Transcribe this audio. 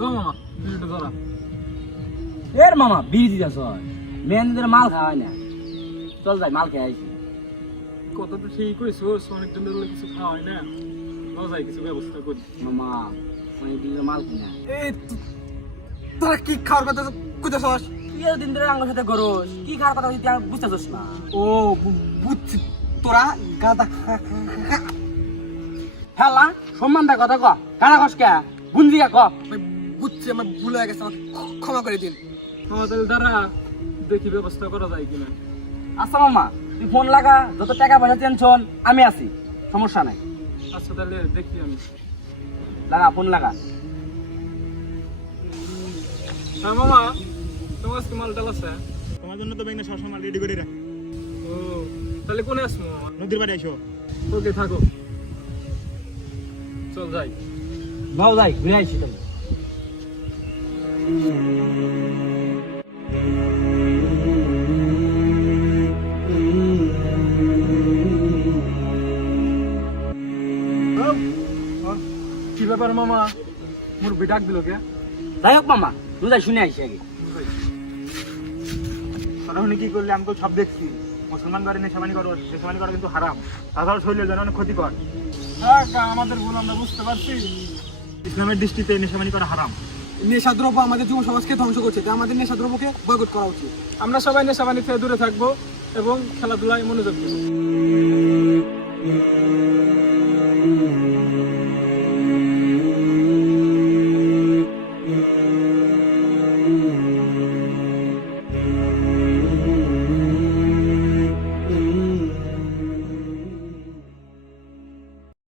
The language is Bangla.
মামা বিড়িটা ধরা। এর মামা বিড়ি দিতেছ মেয়েদের মাল খাওয়ায় না। চল যাই মাল খেয়ে আইছি। কথা তো ঠিক কইছো, অনেকদিন ধরে কিছু খাওয়া হয় না, যাই কিছু ব্যবস্থা করি। মামা অনেক দিনের মাল কিনা। এই তোরা কি খাওয়ার কথা কইতেছস? তুই দিন ধরে আমার সাথে গরস কি খাওয়ার কথা তুই বুঝতেছস না। ও বুঝছি, তোরা গাঁদা হ্যাঁ সম্মানটা কথা ক কারা খস কে বুঝলি ক। বুঝছি, আমার ভুল হয়ে গেছে, আমাকে ক্ষমা করে দিন। আমাদের দ্বারা দেখি ব্যবস্থা করা যায় কিনা। আচ্ছা মামা তুই ফোন লাগা, যত টাকা পয়সা টেনশন আমি আছি, সমস্যা নাই। আচ্ছা তাহলে দেখি আমি। লাগা ফোন লাগা। হ্যাঁ মামা, তোমার আজকে মাল ডাল আছে? তোমার জন্য তো ব্যাংকে সবসময় রেডি করে রাখি। ও তাহলে কোনে আসবো মামা? নদীর বাড়ি আইসো। ওকে থাকো, চল যাই। যাও যাই ঘুরে আইসি তুমি। কি ব্যাপার মামা, মোর ডাক দিল কে? যাই হোক মামা তুই যাই শুনে আইসি আগে। তখন কি করলে আমি তো সব দেখছি। মুসলমান বাড়ি নেশাবানি করো, নেশাবানি করা কিন্তু হারাম, তাছাড়া শরীরের জন্য অনেক ক্ষতিকর। হ্যাঁ আমাদের ভুল আমরা বুঝতে পারছি। ইসলামের দৃষ্টিতে নেশাবানি করা হারাম। নেশাদ্রব্য আমাদের যুব সমাজকে ধ্বংস করছে, তাই আমাদের নেশাদ্রব্যকে বয়কট করা উচিত। আমরা সবাই নেশাবানি থেকে দূরে থাকবো এবং খেলাধুলায় মনোযোগ দেবো।